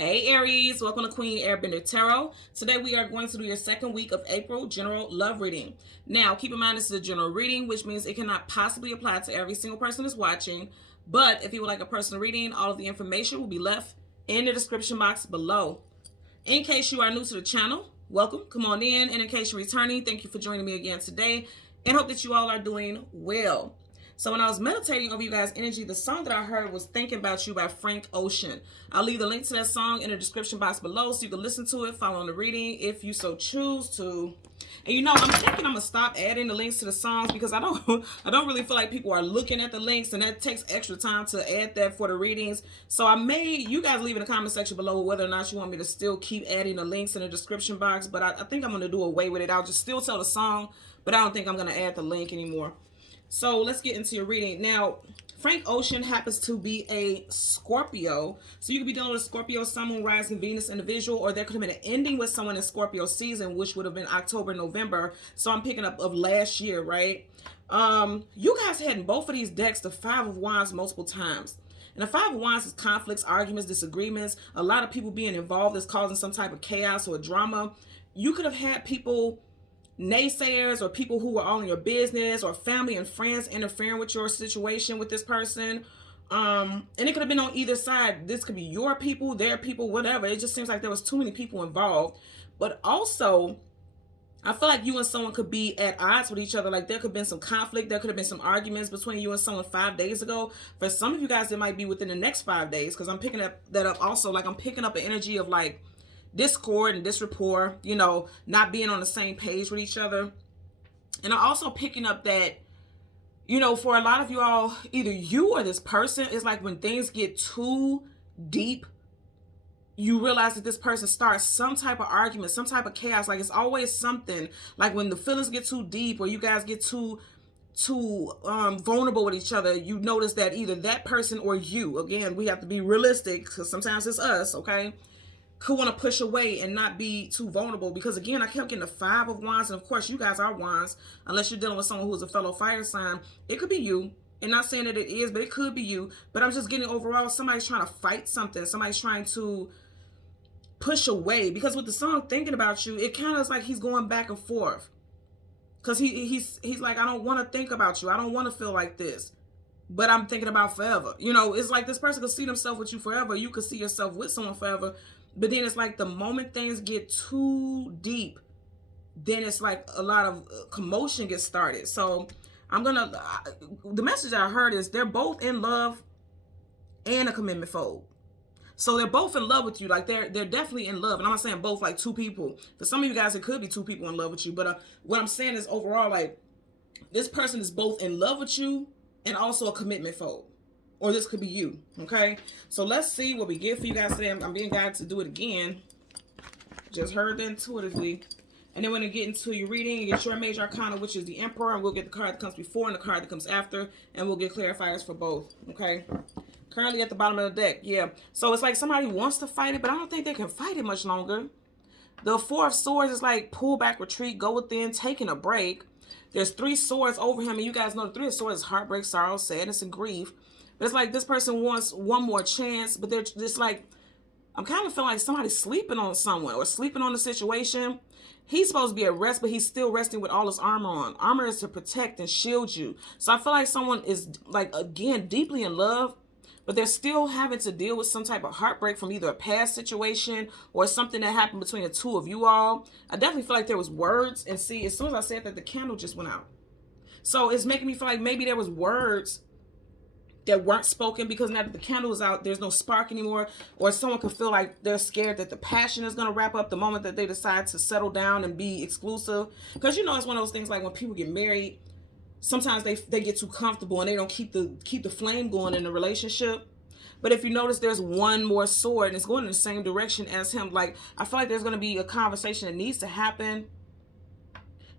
Hey Aries, welcome to Queen Airbender Tarot. Today we are going to do your second week of April general love reading. Now keep in mind this is a general reading, which means it cannot possibly apply to every single person that's watching. But if you would like a personal reading, all of the information will be left in the description box below. In case you are new to the channel, welcome, come on in. And in case you're returning, thank you for joining me again today and hope that you all are doing well. So when I was meditating over you guys' energy, the song that I heard was Thinking About You by Frank Ocean. I'll leave the link to that song in the description box below so you can listen to it, follow on the reading if you so choose to. And you know, I'm thinking I'm gonna stop adding the links to the songs because I don't really feel like people are looking at the links, and that takes extra time to add that for the readings. So you guys leave in the comment section below whether or not you want me to still keep adding the links in the description box, but I think I'm gonna do away with it. I'll just still tell the song, but I don't think I'm gonna add the link anymore. So let's get into your reading. Now, Frank Ocean happens to be a Scorpio. So you could be dealing with a Scorpio, Sun, Moon, Rising, Venus individual, or there could have been an ending with someone in Scorpio season, which would have been October, November. So I'm picking up of last year, right? You guys had in both of these decks the Five of Wands multiple times. And the Five of Wands is conflicts, arguments, disagreements. A lot of people being involved is causing some type of chaos or drama. You could have had people, naysayers, or people who were all in your business, or family and friends interfering with your situation with this person. And it could have been on either side. This could be your people, their people, whatever. It just seems like there was too many people involved. But also, I feel like you and someone could be at odds with each other. Like there could have been some conflict. There could have been some arguments between you and someone 5 days ago. For some of you guys, it might be within the next 5 days, because I'm picking that up also. Like I'm picking up an energy of like discord and disrapport, you know, not being on the same page with each other. And I'm also picking up that, you know, for a lot of you all, either you or this person, is like when things get too deep, you realize that this person starts some type of argument, some type of chaos. Like it's always something. Like when the feelings get too deep, or you guys get too vulnerable with each other, you notice that either that person or you, again, we have to be realistic because sometimes it's us, okay, could want to push away and not be too vulnerable. Because again, I kept getting the Five of Wands, and of course you guys are Wands, unless you're dealing with someone who is a fellow fire sign. It could be you, and not saying that it is, but it could be you. But I'm just getting overall, somebody's trying to fight something, somebody's trying to push away. Because with the song Thinking About You, it kind of is like he's going back and forth, because he's like, I don't want to think about you, I don't want to feel like this, but I'm thinking about forever. You know, it's like this person could see themselves with you forever, you could see yourself with someone forever. But then it's like the moment things get too deep, then it's like a lot of commotion gets started. So the message I heard is they're both in love and a commitment phobe. So they're both in love with you. Like they're definitely in love. And I'm not saying both like two people. For some of you guys, it could be two people in love with you. But what I'm saying is overall, like this person is both in love with you and also a commitment phobe. Or this could be you, okay? So let's see what we get for you guys today. I'm being guided to do it again. Just heard that intuitively. And then we're going to get into your reading and get your major arcana, which is the Emperor. And we'll get the card that comes before and the card that comes after. And we'll get clarifiers for both, okay? Currently at the bottom of the deck, yeah. So it's like somebody wants to fight it, but I don't think they can fight it much longer. The Four of Swords is like pull back, retreat, go within, taking a break. There's Three Swords over him. And you guys know the Three of Swords is heartbreak, sorrow, sadness, and grief. But it's like this person wants one more chance, but they're just like, I'm kind of feeling like somebody's sleeping on someone or sleeping on the situation. He's supposed to be at rest, but he's still resting with all his armor on. Armor is to protect and shield you. So I feel like someone is, like, again, deeply in love, but they're still having to deal with some type of heartbreak from either a past situation or something that happened between the two of you all. I definitely feel like there was words. And see, as soon as I said that, the candle just went out. So it's making me feel like maybe there was words that weren't spoken, because now that the candle is out, there's no spark anymore. Or someone could feel like they're scared that the passion is going to wrap up the moment that they decide to settle down and be exclusive. Because you know, it's one of those things like when people get married, sometimes they get too comfortable and they don't keep the flame going in the relationship. But if you notice, there's one more sword and it's going in the same direction as him. Like I feel like there's going to be a conversation that needs to happen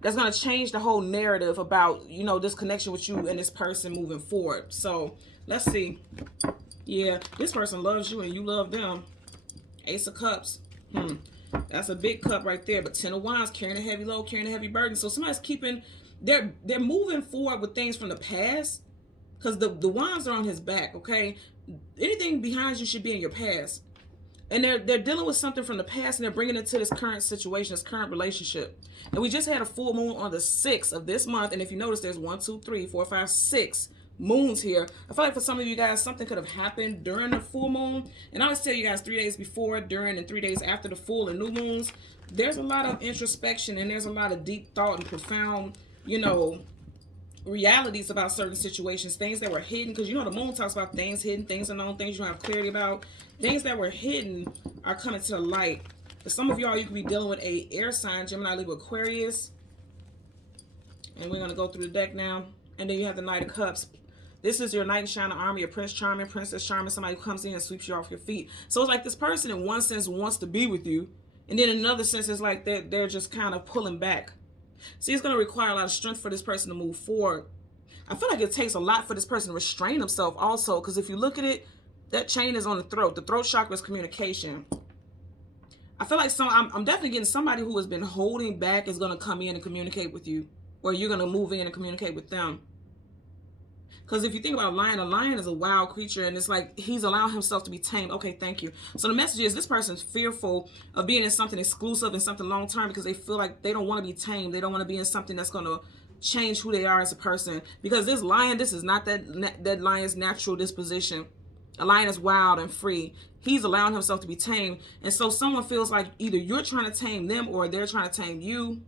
that's going to change the whole narrative about, you know, this connection with you and this person moving forward. So let's see. Yeah, this person loves you and you love them. Ace of Cups. That's a big cup right there. But Ten of Wands, carrying a heavy load, carrying a heavy burden. So somebody's keeping, they're moving forward with things from the past, because the wands are on his back, okay? Anything behind you should be in your past. And they're dealing with something from the past, and they're bringing it to this current situation, this current relationship. And we just had a full moon on the 6th of this month. And if you notice, there's 1, 2, 3, 4, 5, 6 moons here. I feel like for some of you guys, something could have happened during the full moon. And I always tell you guys 3 days before, during, and 3 days after the full and new moons, there's a lot of introspection, and there's a lot of deep thought and profound, you know, realities about certain situations, things that were hidden. Because you know the moon talks about things hidden, things unknown, things you don't have clarity about. Things that were hidden are coming to the light. For some of y'all, you could be dealing with a air sign, Gemini, Libra, Aquarius. And we're going to go through the deck now. And then you have the Knight of Cups. This is your knight in shining armor, your prince charming, princess charming, somebody who comes in and sweeps you off your feet. So it's like this person in one sense wants to be with you, and then in another sense it's like they're just kind of pulling back. See, it's going to require a lot of strength for this person to move forward. I feel like it takes a lot for this person to restrain himself also, because if you look at it, that chain is on the throat. The throat chakra is communication. I feel like I'm definitely getting somebody who has been holding back is going to come in and communicate with you, or you're going to move in and communicate with them. Because if you think about a lion is a wild creature, and it's like he's allowing himself to be tamed. Okay, thank you. So the message is this person's fearful of being in something exclusive and something long term, because they feel like they don't want to be tamed. They don't want to be in something that's going to change who they are as a person. Because this lion, this is not that lion's natural disposition. A lion is wild and free. He's allowing himself to be tamed. And so someone feels like either you're trying to tame them or they're trying to tame you.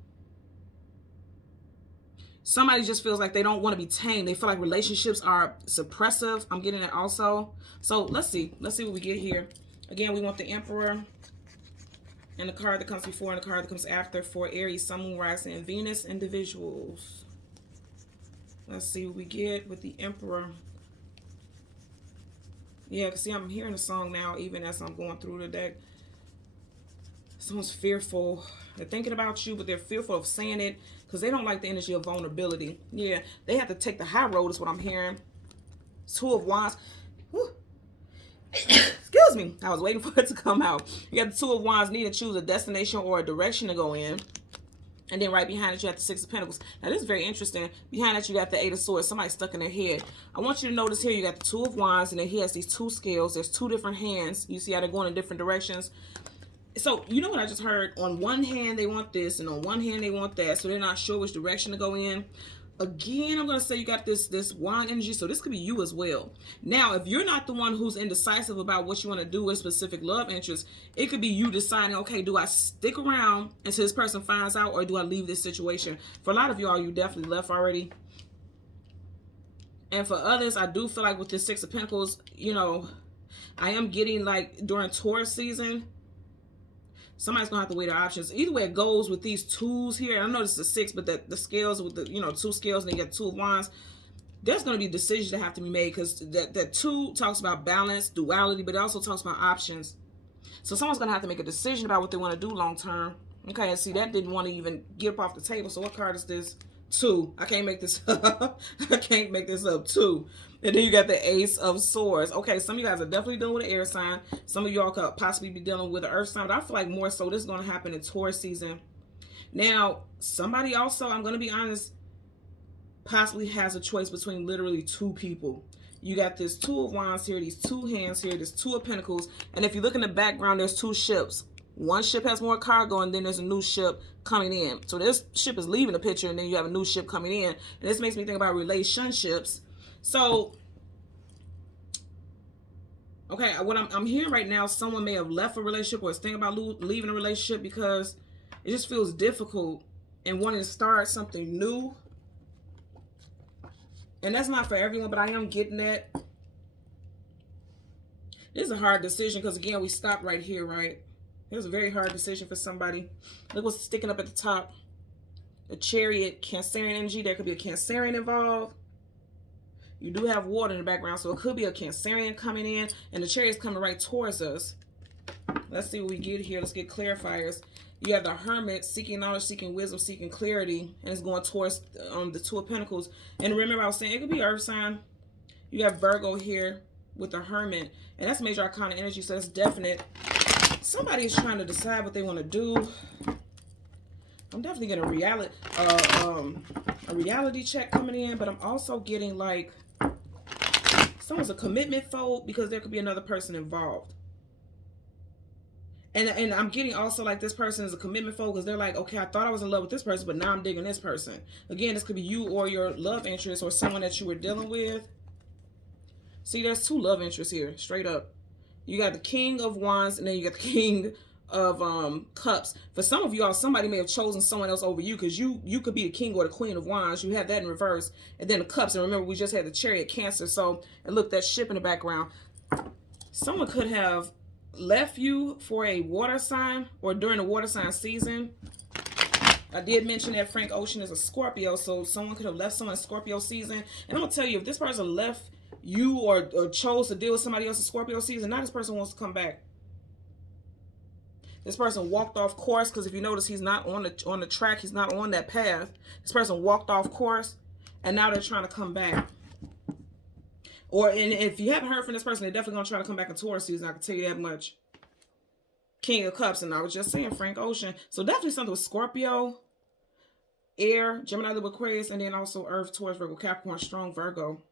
Somebody just feels like they don't want to be tamed. They feel like relationships are suppressive. I'm getting it also. So let's see. Let's see what we get here. Again, we want the Emperor and the card that comes before and the card that comes after for Aries, Sun, Moon, Rising, and Venus individuals. Let's see what we get with the Emperor. Yeah, because see, I'm hearing a song now, even as I'm going through the deck. Someone's fearful. They're thinking about you, but they're fearful of saying it because they don't like the energy of vulnerability. Yeah, they have to take the high road is what I'm hearing. Two of Wands. Excuse me. I was waiting for it to come out. You got the Two of Wands, need to choose a destination or a direction to go in. And then right behind it, you have the Six of Pentacles. Now, this is very interesting. Behind that, you got the Eight of Swords. Somebody stuck in their head. I want you to notice here, you got the Two of Wands, and then he has these two scales. There's two different hands. You see how they're going in different directions. So, you know what I just heard? On one hand, they want this, and on one hand, they want that. So, they're not sure which direction to go in. Again, I'm going to say you got this wand energy, so this could be you as well. Now, if you're not the one who's indecisive about what you want to do with specific love interest, it could be you deciding, okay, do I stick around until this person finds out, or do I leave this situation? For a lot of y'all, you definitely left already. And for others, I do feel like with this Six of Pentacles, you know, I am getting like during Taurus season, somebody's gonna have to weigh their options. Either way it goes with these twos here. I know this is a six, but the scales with the, you know, two scales, and then you got Two of Wands. There's gonna be decisions that have to be made, because that two talks about balance, duality, but it also talks about options. So someone's gonna have to make a decision about what they want to do long term. Okay, and see, that didn't want to even get up off the table. So what card is this? Two. I can't make this up. I can't make this up. Two. And then you got the Ace of Swords. Okay, some of you guys are definitely dealing with an air sign. Some of y'all could possibly be dealing with an earth sign. But I feel like more so this is going to happen in Taurus season. Now, somebody also, I'm going to be honest, possibly has a choice between literally two people. You got this Two of Wands here, these two hands here, this Two of Pentacles. And if you look in the background, there's two ships. One ship has more cargo, and then there's a new ship coming in. So this ship is leaving the picture, and then you have a new ship coming in. And this makes me think about relationships. So, okay, what I'm hearing right now, someone may have left a relationship or is thinking about leaving a relationship because it just feels difficult and wanting to start something new. And that's not for everyone, but I am getting that. This is a hard decision because, again, we stopped right here, right? It was a very hard decision for somebody. Look what's sticking up at the top. The Chariot, Cancerian energy. There could be a Cancerian involved. You do have water in the background, so it could be a Cancerian coming in, and the Chariot's coming right towards us. Let's see what we get here. Let's get clarifiers. You have the Hermit, seeking knowledge, seeking wisdom, seeking clarity, and it's going towards the Two of Pentacles. And remember, I was saying it could be Earth sign. You have Virgo here with the Hermit, and that's major arcana energy, so that's definite. Somebody is trying to decide what they want to do. I'm definitely getting a reality check coming in, but I'm also getting like someone's a commitment phobe, because there could be another person involved. And I'm getting also like this person is a commitment phobe because they're like, okay, I thought I was in love with this person, but now I'm digging this person. Again, this could be you or your love interest or someone that you were dealing with. See, there's two love interests here, straight up. You got the King of Wands, and then you got the King of Cups. For some of y'all, somebody may have chosen someone else over you, because you could be the King or the Queen of Wands. You have that in reverse. And then the Cups. And remember, we just had the Chariot, Cancer. So, and look, that ship in the background. Someone could have left you for a water sign or during the water sign season. I did mention that Frank Ocean is a Scorpio, so someone could have left someone in Scorpio season. And I'm going to tell you, if this person left you or chose to deal with somebody else's Scorpio season, now this person wants to come back. This person walked off course, because if you notice, he's not on the track. He's not on that path. This person walked off course, and now they're trying to come back. Or, and if you haven't heard from this person, they're definitely going to try to come back in Taurus season. I can tell you that much. King of Cups, and I was just saying Frank Ocean. So definitely something with Scorpio, Air, Gemini, Libra, Aquarius, and then also Earth, Taurus, Virgo, Capricorn, strong Virgo.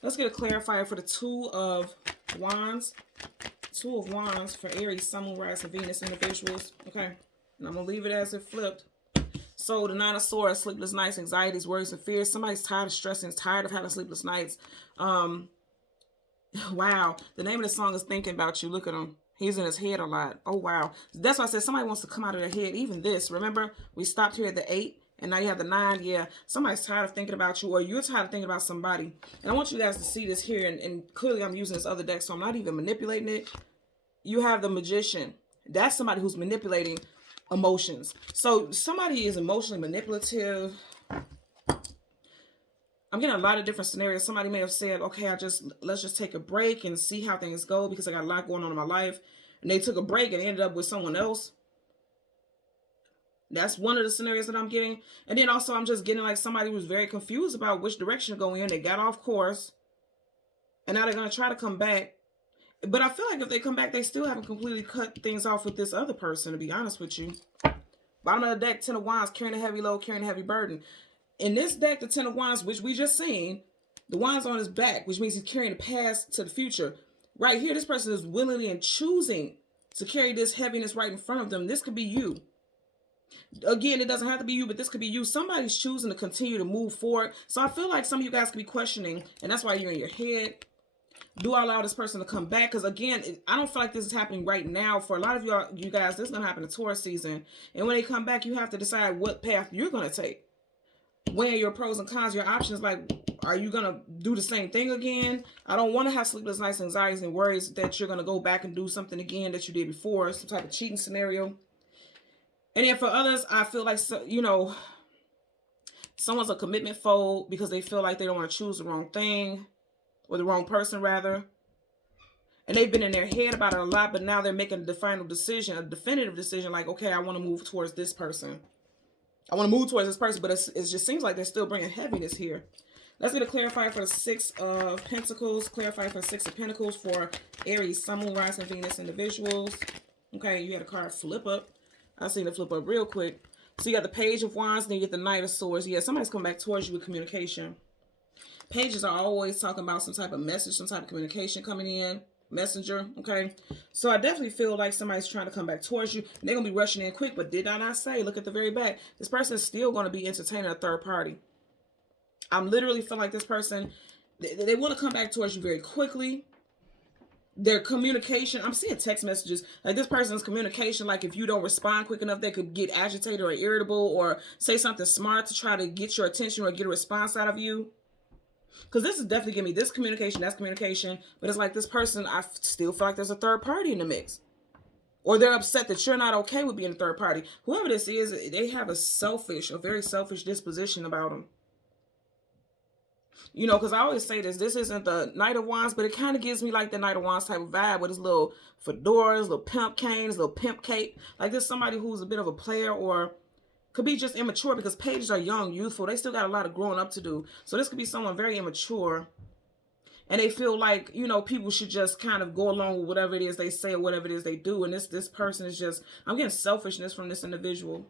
Let's get a clarifier for the Two of Wands. Two of Wands for Aries, Sun, Moon, Rise, and Venus individuals. Okay, and I'm going to leave it as it flipped. So the Nine of Swords, sleepless nights, anxieties, worries, and fears. Somebody's tired of stressing, tired of having sleepless nights. Wow. The name of the song is Thinking About You. Look at him. He's in his head a lot. Oh, wow. That's why I said somebody wants to come out of their head. Even this. Remember, we stopped here at the 8, and now you have the 9. Yeah, somebody's tired of thinking about you, or you're tired of thinking about somebody. And I want you guys to see this here, and clearly I'm using this other deck, so I'm not even manipulating it. You have the Magician. That's somebody who's manipulating emotions. So somebody is emotionally manipulative. I'm getting a lot of different scenarios. Somebody may have said, okay, let's just take a break and see how things go, because I got a lot going on in my life. And they took a break and ended up with someone else. That's one of the scenarios that I'm getting. And then also I'm just getting like somebody who's very confused about which direction to go in. They got off course, and now they're going to try to come back. But I feel like if they come back, they still haven't completely cut things off with this other person, to be honest with you. Bottom of the deck, Ten of Wands, carrying a heavy load, carrying a heavy burden. In this deck, the Ten of Wands, which we just seen, the Wands on his back, which means he's carrying the past to the future. Right here, this person is willingly and choosing to carry this heaviness right in front of them. This could be you. Again, it doesn't have to be you, but this could be you. Somebody's choosing to continue to move forward. So I feel like some of you guys could be questioning, and that's why you're in your head. Do I allow this person to come back? Because again, I don't feel like this is happening right now. For a lot of you guys, this is going to happen in Taurus season. And when they come back, you have to decide what path you're going to take. Weighing your pros and cons, your options, like, are you going to do the same thing again? I don't want to have sleepless nights, anxieties, and worries that you're going to go back and do something again that you did before, some type of cheating scenario. And then for others, I feel like, someone's a commitment phobe because they feel like they don't want to choose the wrong thing, or the wrong person, rather. And they've been in their head about it a lot, but now they're making the final decision, a definitive decision, like, okay, I want to move towards this person. I want to move towards this person, but it just seems like they're still bringing heaviness here. Let's get a clarifier for the Six of Pentacles, clarify for the Six of Pentacles for Aries, Sun, Moon, Rise, and Venus individuals. Okay, you had a card flip up. I've seen it flip up real quick. So you got the Page of Wands, then you get the Knight of Swords. Yeah, somebody's coming back towards you with communication. Pages are always talking about some type of message, some type of communication coming in. Messenger, okay? So I definitely feel like somebody's trying to come back towards you. And they're going to be rushing in quick, but did I not say, look at the very back, this person is still going to be entertaining a third party. I'm literally feeling like this person, they want to come back towards you very quickly. Their communication, I'm seeing text messages, like this person's communication, like if you don't respond quick enough, they could get agitated or irritable or say something smart to try to get your attention or get a response out of you. Because this is definitely giving me this communication, that's communication. But it's like this person, I still feel like there's a third party in the mix. Or they're upset that you're not okay with being a third party. Whoever this is, they have a very selfish disposition about them. You know, because I always say this isn't the Knight of Wands, but it kind of gives me like the Knight of Wands type of vibe with his little fedoras, little pimp canes, little pimp cape. Like this somebody who's a bit of a player or could be just immature, because pages are young, youthful. They still got a lot of growing up to do. So this could be someone very immature. And they feel like, you know, people should just kind of go along with whatever it is they say or whatever it is they do. And this person is just, I'm getting selfishness from this individual.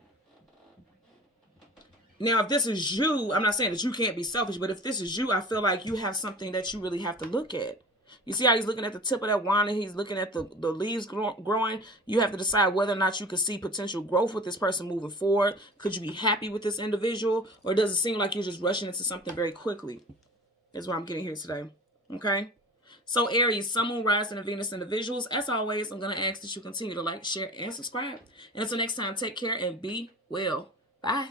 Now, if this is you, I'm not saying that you can't be selfish, but if this is you, I feel like you have something that you really have to look at. You see how he's looking at the tip of that wand and he's looking at the leaves growing? You have to decide whether or not you can see potential growth with this person moving forward. Could you be happy with this individual? Or does it seem like you're just rushing into something very quickly? That's what I'm getting here today. Okay? So Aries, Sun, Moon, Rising, and Venus individuals, as always, I'm going to ask that you continue to like, share, and subscribe. And until next time, take care and be well. Bye.